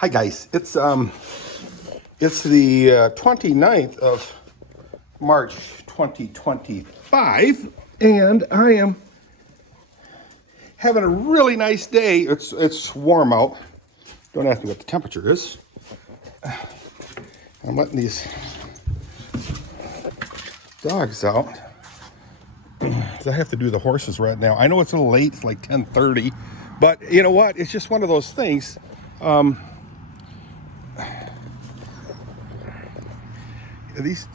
Hi guys, it's the 29th of March 2025, and I am having a really nice day. It's warm out. Don't ask me what the temperature is. I'm letting these dogs out. I have to do the horses right now. I know it's a little late, it's like 10:30, but you know what? It's just one of those things. These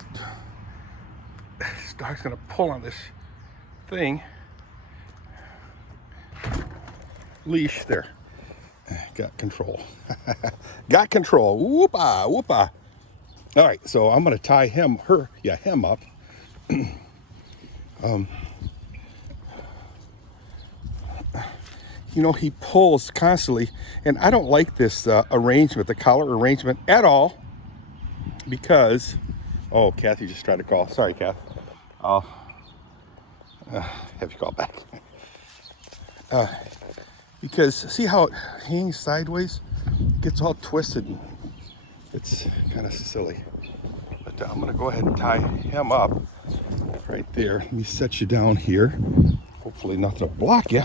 dog's gonna pull on this thing. Leash there. Got control. Got control. Whoop-ah, whoop-ah. All right, so I'm gonna tie him up. You know, he pulls constantly, and I don't like this arrangement, the collar arrangement at all, because, oh, Kathy just tried to call. Sorry, Kath. I'll have you call back. Because see how it hangs sideways? It gets all twisted. It's kind of silly. But I'm gonna go ahead and tie him up right there. Let me set you down here. Hopefully nothing will block you.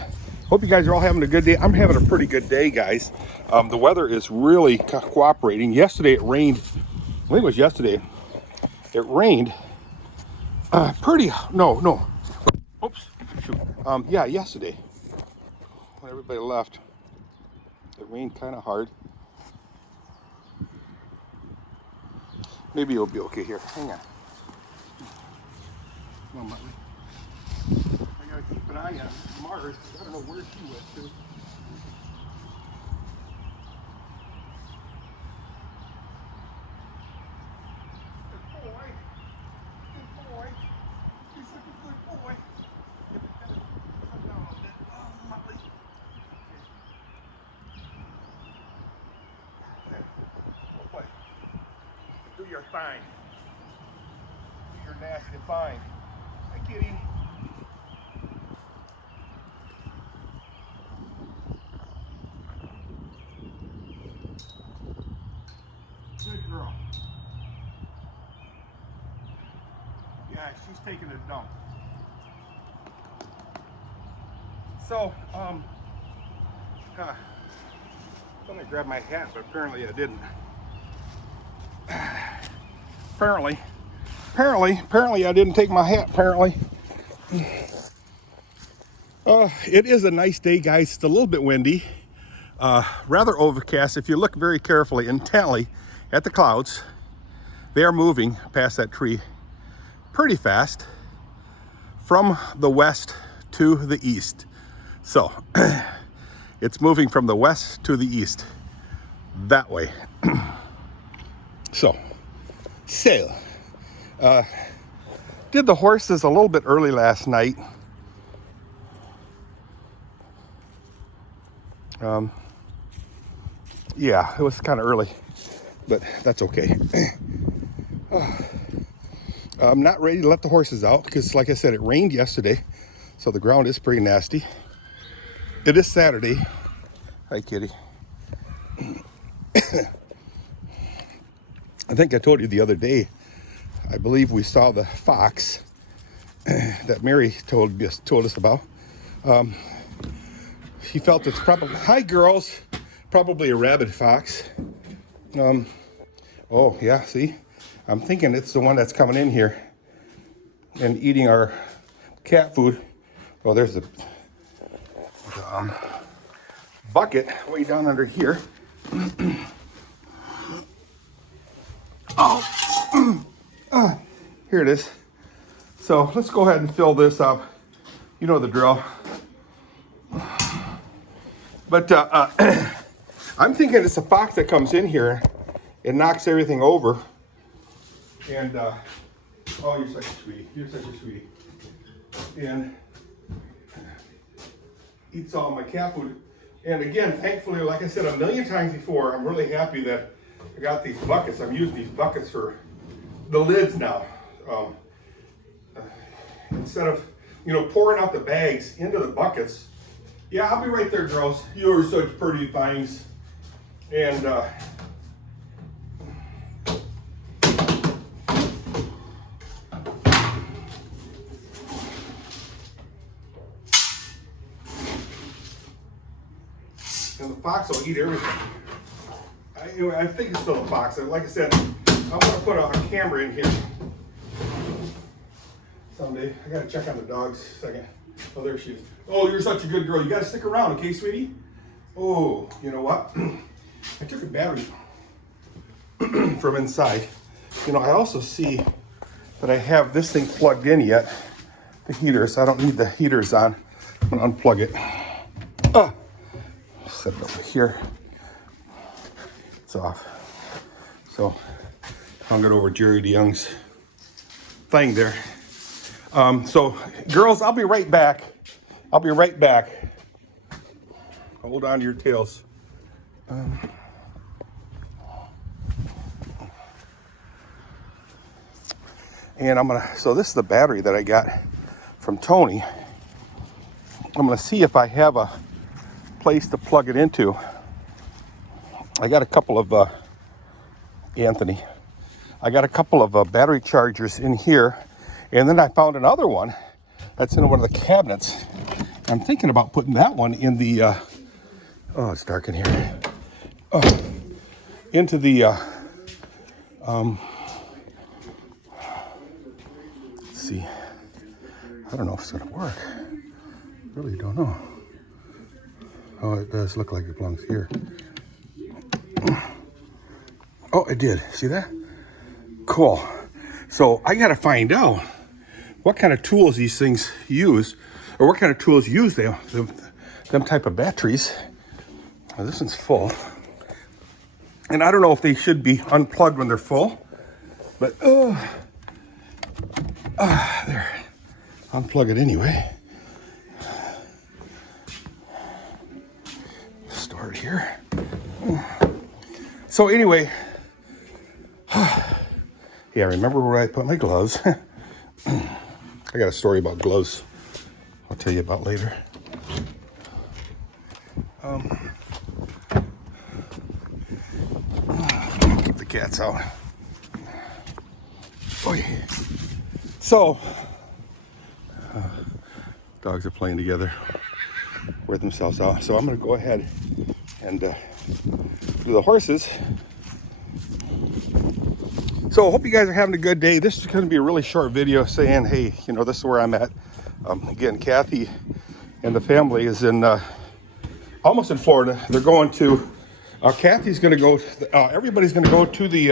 Hope you guys are all having a good day. I'm having a pretty good day, guys. The weather is really cooperating. Yesterday it rained. I think it was yesterday. It rained no. Oops. Shoot. Yeah, yesterday when everybody left, it rained kind of hard. Maybe it'll be okay here. Hang on. Come on, Muttley. I gotta keep an eye on Mars. I don't know where she went to. Good boy. Good boy. He's such a good boy. Come down a bit. Oh, Muttley. Okay. Good boy. Do your thing. Do your nasty fine. Hi, kitty. Good girl. Yeah, she's taking a dump. So, I'm gonna grab my hat, but apparently I didn't. Apparently I didn't take my hat, apparently. It is a nice day, guys. It's a little bit windy, rather overcast. If you look very carefully, intently at the clouds, they are moving past that tree pretty fast from the west to the east. So it's moving from the west to the east that way. So did the horses a little bit early last night. Yeah, it was kind of early, but that's okay. I'm not ready to let the horses out because, like I said, it rained yesterday, so the ground is pretty nasty. It is Saturday. Hi, kitty. I think I told you the other day, I believe we saw the fox that Mary told us about. She felt it's probably, hi girls, probably a rabid fox. Oh yeah, see? I'm thinking it's the one that's coming in here and eating our cat food. Well, there's the bucket way down under here. Oh, here it is. So let's go ahead and fill this up. You know the drill. But I'm thinking it's a fox that comes in here and knocks everything over. And, oh, you're such a sweetie. You're such a sweetie. And eats all my cat food. And again, thankfully, like I said a million times before, I'm really happy that I got these buckets. I'm using these buckets for the lids now. Instead of, pouring out the bags into the buckets. Yeah, I'll be right there, girls. You're such pretty things. And And the fox will eat everything. Anyway, I think it's still a fox. Like I said, I'm gonna put a camera in here someday. I gotta check on the dogs a second. Oh, there she is. Oh, you're such a good girl. You gotta stick around, okay, sweetie? Oh, you know what? I took a battery from inside. You know, I also see that I have this thing plugged in yet, the heater, so I don't need the heaters on. I'm gonna unplug it. Set it over here. It's off. So, hung it over Jerry DeYoung's thing there. So, girls, I'll be right back. I'll be right back. Hold on to your tails. And I'm gonna, so this is the battery that I got from Tony. I'm gonna see if I have a place to plug it into. I got a couple of, Anthony, I got a couple of battery chargers in here. And then I found another one that's in one of the cabinets. I'm thinking about putting that one in the, oh, it's dark in here. Into the, let's see. I don't know if it's gonna work. Really don't know. Oh, it does look like it belongs here. Oh, it did. See that? Cool. So I gotta find out what kind of tools these things use, or what kind of tools use them type of batteries. Well, this one's full. And I don't know if they should be unplugged when they're full, but there. Unplug it anyway. Start here. So anyway, yeah, remember where I put my gloves. I got a story about gloves I'll tell you about later. Keep the cats out. Oh yeah. So, dogs are playing together, wear themselves out. So I'm gonna go ahead and do the horses. So I hope you guys are having a good day. This is going to be a really short video saying, hey, you know, this is where I'm at. Again, Kathy and the family is in, almost in Florida. They're going to, Kathy's going to go, everybody's going to go to the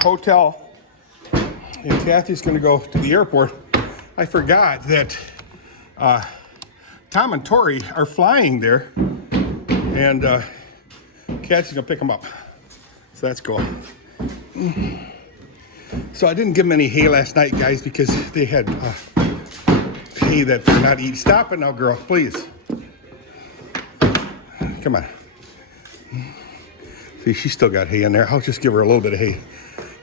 hotel, and Kathy's going to go to the airport. I forgot that Tom and Tori are flying there, and Kathy's going to pick them up. So that's cool. So I didn't give them any hay last night, guys, because they had hay that they're not eating. Stop it now, girl, please. Come on. See, she's still got hay in there. I'll just give her a little bit of hay.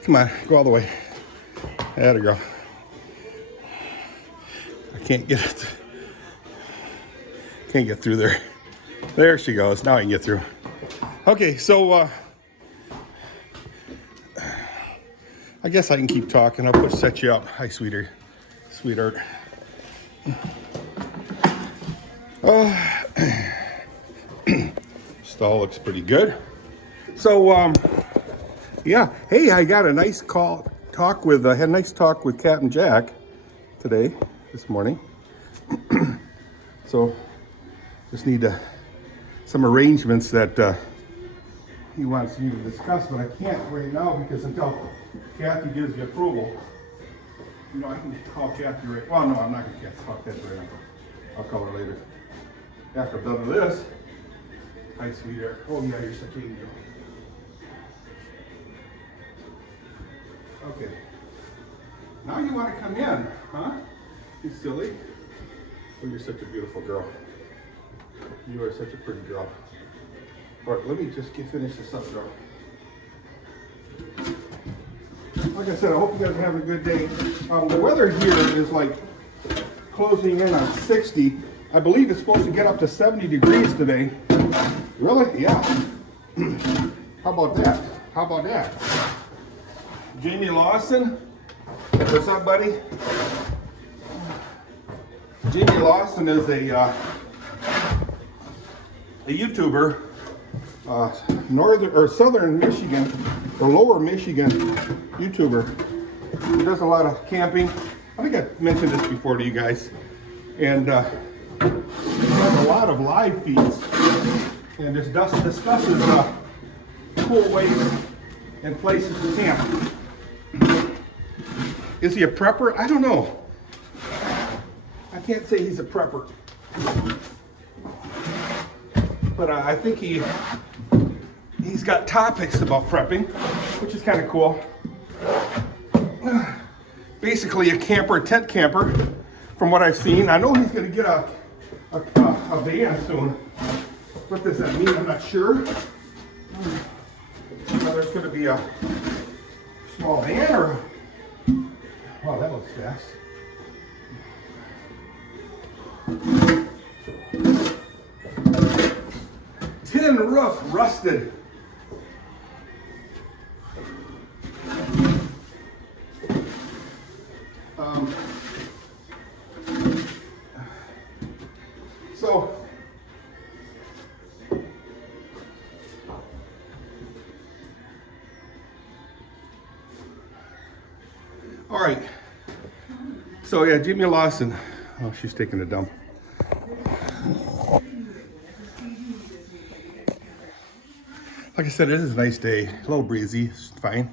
Come on, go all the way. There we go. I can't get it. Can't get through there. There she goes. Now I can get through. Okay, so I guess I can keep talking. I'll set you up. Hi, sweetheart. Stall looks pretty good. So, yeah. Hey, I got a nice talk with Captain Jack today, this morning. So, just need some arrangements that he wants me to discuss, but I can't right now because until Kathy gives me approval, you know, I can call Kathy right. Well, no, I'm not going to call Kathy right now. I'll call her later. After I'm done with this. Hi, sweetheart. Oh, yeah, you're such an angel. Okay. Now you want to come in, huh? You silly. Oh, you're such a beautiful girl. You are such a pretty girl. All right, let me just finish this up, girl. Like I said, I hope you guys are having a good day. The weather here is like closing in on 60. I believe it's supposed to get up to 70 degrees today. Really? Yeah. How about that? How about that? Jamie Lawson. What's up, buddy? Jamie Lawson is a YouTuber, northern or southern Michigan or lower Michigan YouTuber who does a lot of camping. I think I mentioned this before to you guys. And he has a lot of live feeds and discusses cool ways and places to camp. Is he a prepper? I don't know. I can't say he's a prepper. But I think he's got topics about prepping, which is kind of cool. Basically a camper, a tent camper, from what I've seen. I know he's going to get a van soon. What does that mean? I'm not sure. Whether it's going to be a small van or... Wow, that looks fast. Tin roof rusted. So all right. So yeah, Jimmy Lawson. Oh, she's taking a dump. Like I said, it is a nice day. A little breezy. It's fine.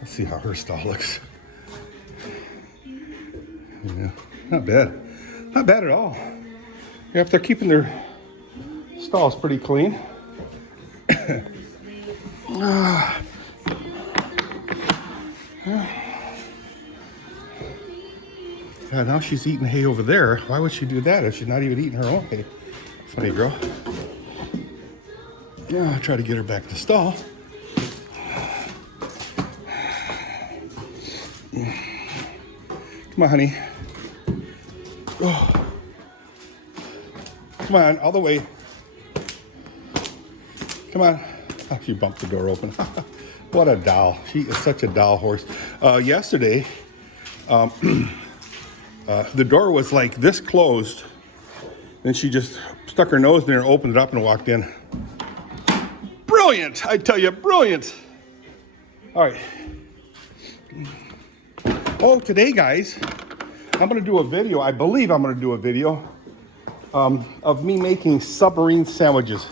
Let's see how her stall looks. Yeah, not bad. Not bad at all. Yeah, if they're keeping their stalls pretty clean. Now she's eating hay over there. Why would she do that if she's not even eating her own hay? Funny girl. Yeah, I'll try to get her back to the stall. Come on, honey. Oh. Come on, all the way. Come on. Oh, she bumped the door open. What a doll. She is such a doll horse. Yesterday, the door was like this closed. Then she just stuck her nose in there, opened it up, and walked in. Brilliant, I tell you, brilliant. All right. Oh, today, guys, I'm gonna do a video. I believe I'm gonna do a video of me making submarine sandwiches.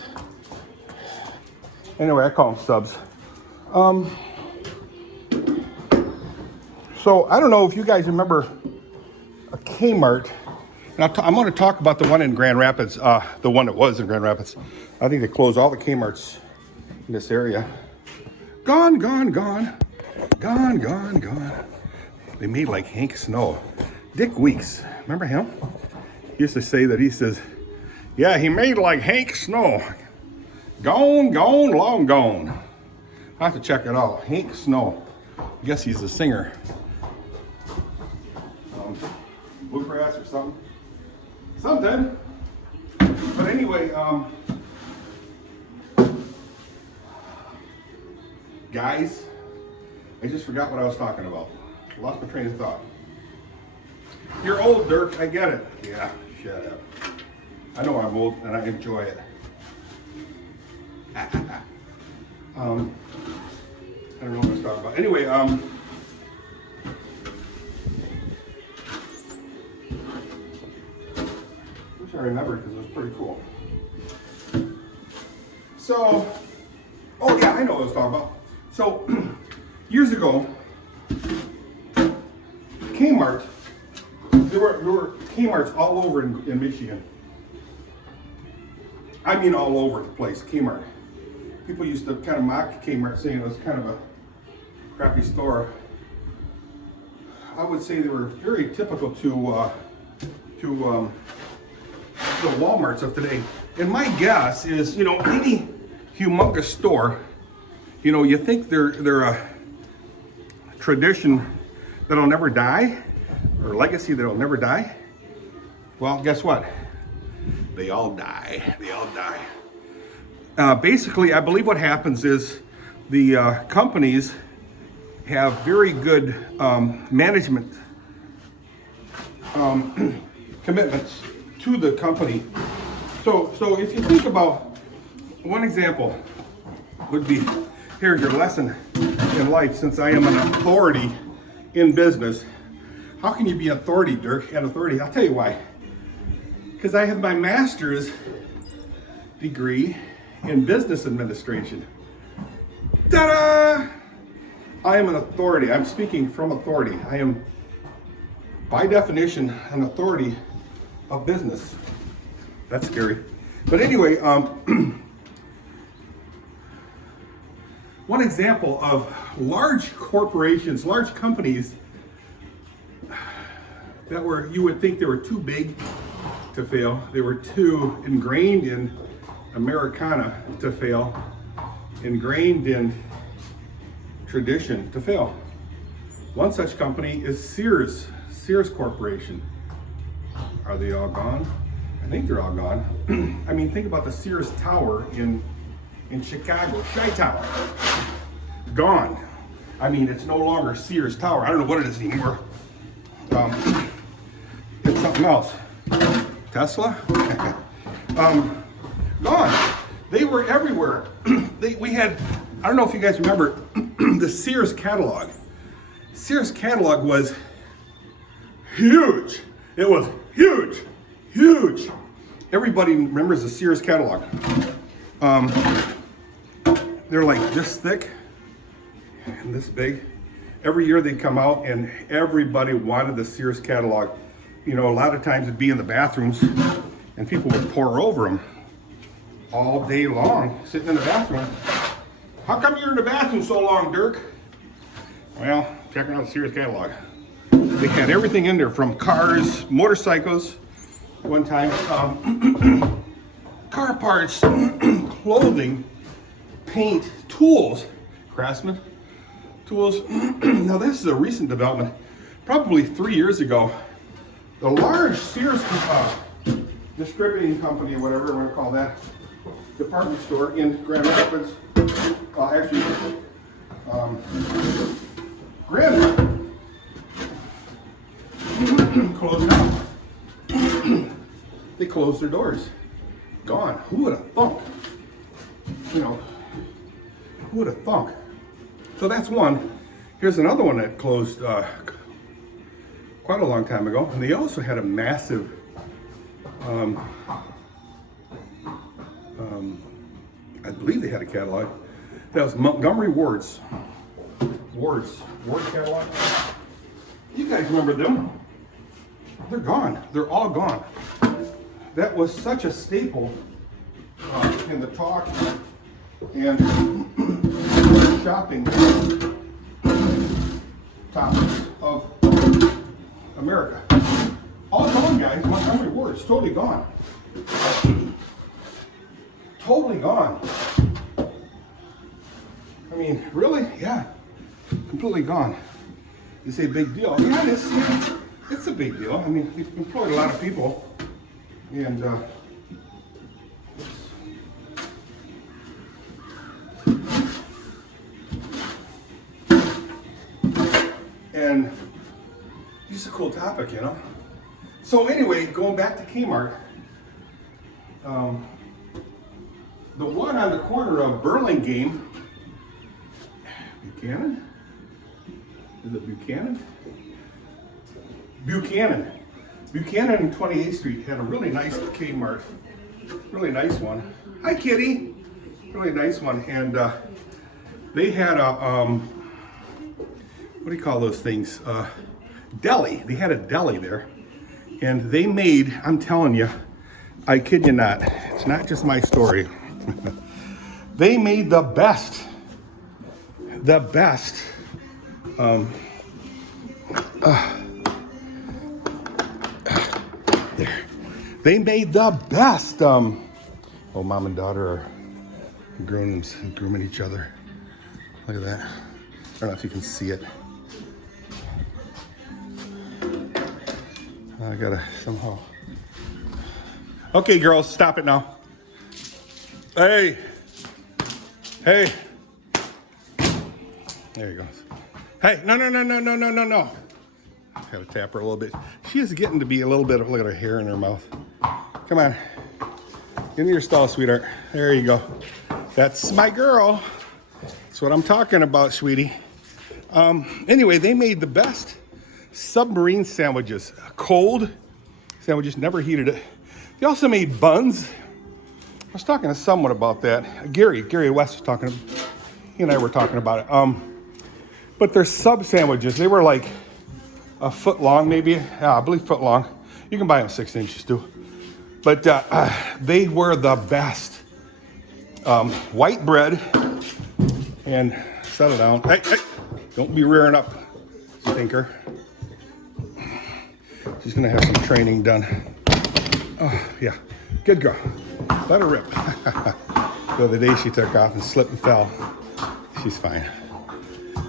Anyway, I call them subs. So I don't know if you guys remember a Kmart. And I'm gonna talk about the one in Grand Rapids, the one that was in Grand Rapids. I think they closed all the Kmarts in this area. Gone, gone, gone. Gone, gone, gone. They made like Hank Snow. Dick Weeks, remember him? He used to say that, he says, yeah, he made like Hank Snow. Gone, gone, long gone. I have to check it out. Hank Snow. I guess he's a singer. Bluegrass or something. Something. But anyway, guys, I just forgot what I was talking about. Lost my train of thought. You're old, Dirk. I get it. Yeah, shut up. I know I'm old and I enjoy it. I don't know what I was talking about. Anyway, which I remember because it was pretty cool. So, oh yeah, I know what I was talking about. So, years ago, Kmart, there were Kmarts all over in Michigan. I mean all over the place, Kmart. People used to kind of mock Kmart, saying it was kind of a crappy store. I would say they were very typical to the Walmarts of today. And my guess is, you know, any humongous store, you know, you think they're a tradition that'll never die, or legacy that'll never die. Well, guess what? They all die. They all die. Basically, I believe what happens is the companies have very good management commitments to the company. So if you think about one example would be, here's your lesson in life. Since I am an authority in business, how can you be an authority, Dirk? An authority? I'll tell you why. Because I have my master's degree in business administration. Ta-da! I am an authority. I'm speaking from authority. I am, by definition, an authority of business. That's scary. But anyway, one example of large corporations, large companies that were, you would think they were too big to fail. They were too ingrained in Americana to fail, ingrained in tradition to fail. One such company is Sears Corporation. Are they all gone? I think they're all gone. I mean, think about the Sears Tower in Chicago, Chi-Tower. Gone. I mean, it's no longer Sears Tower. I don't know what it is anymore. It's something else. Tesla? Gone. They were everywhere. We had, I don't know if you guys remember, the Sears catalog. Sears catalog was huge. It was huge, huge. Everybody remembers the Sears catalog. They're like this thick and this big. Every year they'd come out and everybody wanted the Sears catalog. You know, a lot of times it'd be in the bathrooms and people would pour over them all day long, sitting in the bathroom. How come you're in the bathroom so long, Dirk? Well, checking out the Sears catalog. They had everything in there, from cars, motorcycles, one time, car parts, clothing, paint, tools, Craftsman tools. Now this is a recent development. Probably 3 years ago, the large Sears distributing company, whatever you want to call that, department store in Grand Rapids, Grand closed down. They closed their doors. Gone. Who would have thunk? You know, who would have thunk? So that's one. Here's another one that closed quite a long time ago. And they also had a massive I believe they had a catalog. That was Montgomery Ward's Ward catalog. You guys remember them? They're gone. They're all gone. That was such a staple in the talk and shopping topics of America. All gone, guys. Montgomery Ward's totally gone. Totally gone. I mean, really? Yeah. Completely gone. You say big deal. Yeah, it is. It's a big deal. I mean, we've employed a lot of people. And it's a cool topic, you know. So anyway, going back to Kmart, the one on the corner of Burlingame, Buchanan? Is it Buchanan? Buchanan and 28th Street had a really nice Kmart, really nice one. Hi, kitty. Really nice one, and they had a what do you call those things? Deli. They had a deli there, and they made. I'm telling you, I kid you not. It's not just my story. They made the best. There. They made the best. Oh, mom and daughter are grooming each other. Look at that. I don't know if you can see it. I gotta somehow. Okay, girls, stop it now. Hey. There he goes. Hey, no. Gotta tap her a little bit. She is getting to be a little bit of, look at her hair in her mouth. Come on. Get in your stall, sweetheart. There you go. That's my girl. That's what I'm talking about, sweetie. Anyway, they made the best submarine sandwiches. Cold sandwiches, never heated it. They also made buns. I was talking to someone about that. Gary West was talking. He and I were talking about it. But they're sub sandwiches. They were like a foot long, maybe. Yeah, I believe foot long. You can buy them 6 inches too. But they were the best. White bread, and settle down. Hey, don't be rearing up, stinker. She's gonna have some training done. Oh, yeah, good girl. Let her rip. The other day she took off and slipped and fell. She's fine.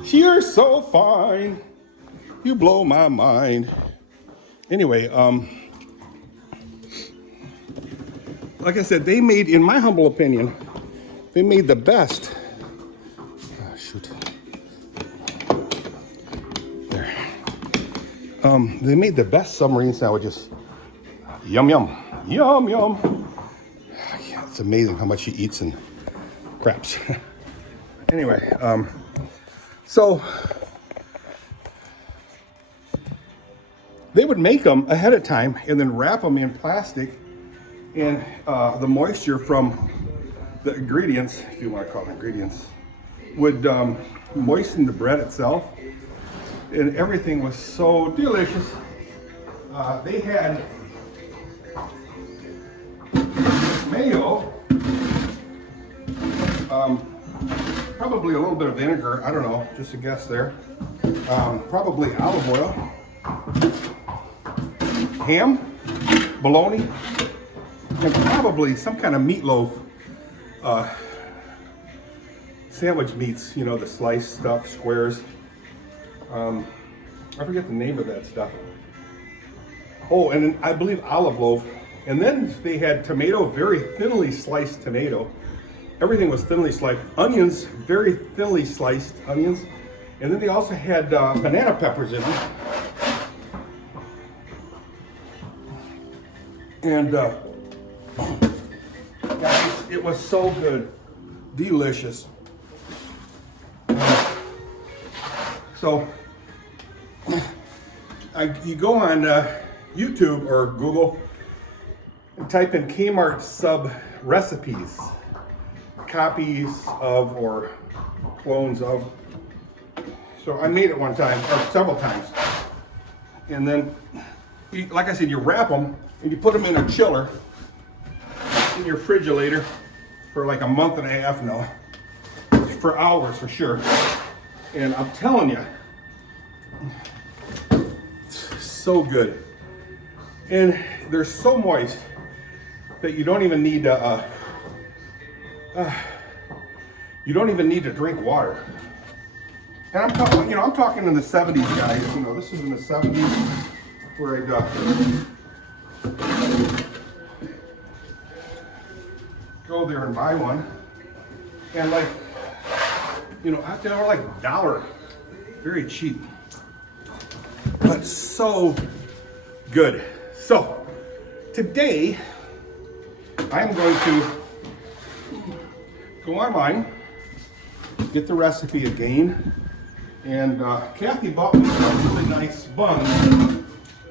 You're so fine. You blow my mind. Anyway, like I said, they made, in my humble opinion, they made the best. Oh, shoot. There. They made the best submarine sandwiches. Yum, yum. Yum, yum. Yeah, it's amazing how much he eats and craps. Anyway, so they would make them ahead of time and then wrap them in plastic, and the moisture from the ingredients, if you want to call it ingredients, would moisten the bread itself, and everything was so delicious. They had mayo, probably a little bit of vinegar, I don't know, just a guess there. Probably olive oil, ham, bologna, and probably some kind of meatloaf. Sandwich meats, you know, the sliced stuff, squares. I forget the name of that stuff. Oh, and then I believe olive loaf. And then they had tomato, very thinly sliced tomato. Everything was thinly sliced. Onions, very thinly sliced onions. And then they also had banana peppers in them. And guys, it was so good. Delicious. So, you go on YouTube or Google and type in Kmart sub recipes, copies of or clones of. So I made it one time, or several times. And then, like I said, you wrap them and you put them in a chiller in your refrigerator for like a month and a half now, for hours for sure. And I'm telling you, it's so good. And they're so moist that you don't even need to drink water. And I'm talking, I'm talking in the 70s, guys. You know, this is in the 70s where I'd go there and buy one, and like, they were like $1, very cheap, but so good. So today I'm going to go online, get the recipe again, and Kathy bought me some really nice buns.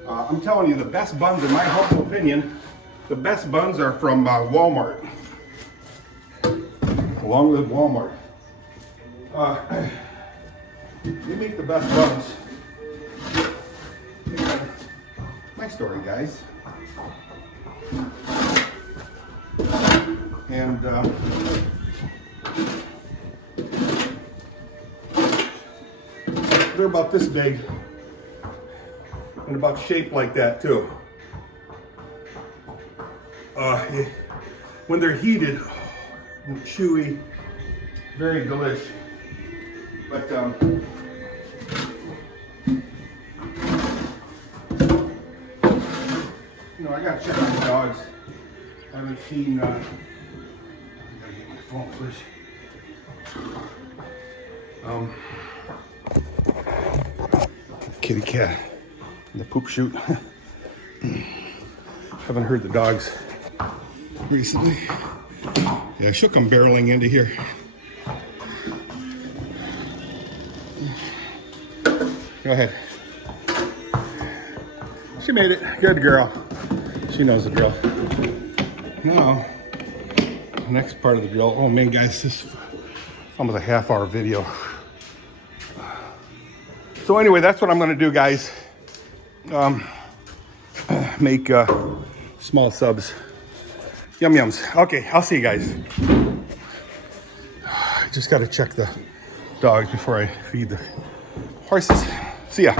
I'm telling you, the best buns, in my humble opinion, the best buns are from Walmart. Long live Walmart. They make the best buns. My story, guys. And they're about this big and about shaped like that too. When they're heated, chewy, very delish. But I gotta check on the dogs. I haven't seen. I gotta get my phone first. Kitty cat in the poop chute. Haven't heard the dogs recently. Yeah, she'll come barreling into here. Go ahead. She made it. Good girl. She knows the drill. Now, next part of the drill. Oh man, guys, this is almost a half-hour video. So anyway, that's what I'm going to do, guys. Make small subs. Yum yums. Okay, I'll see you guys. I just got to check the dogs before I feed the horses. See ya.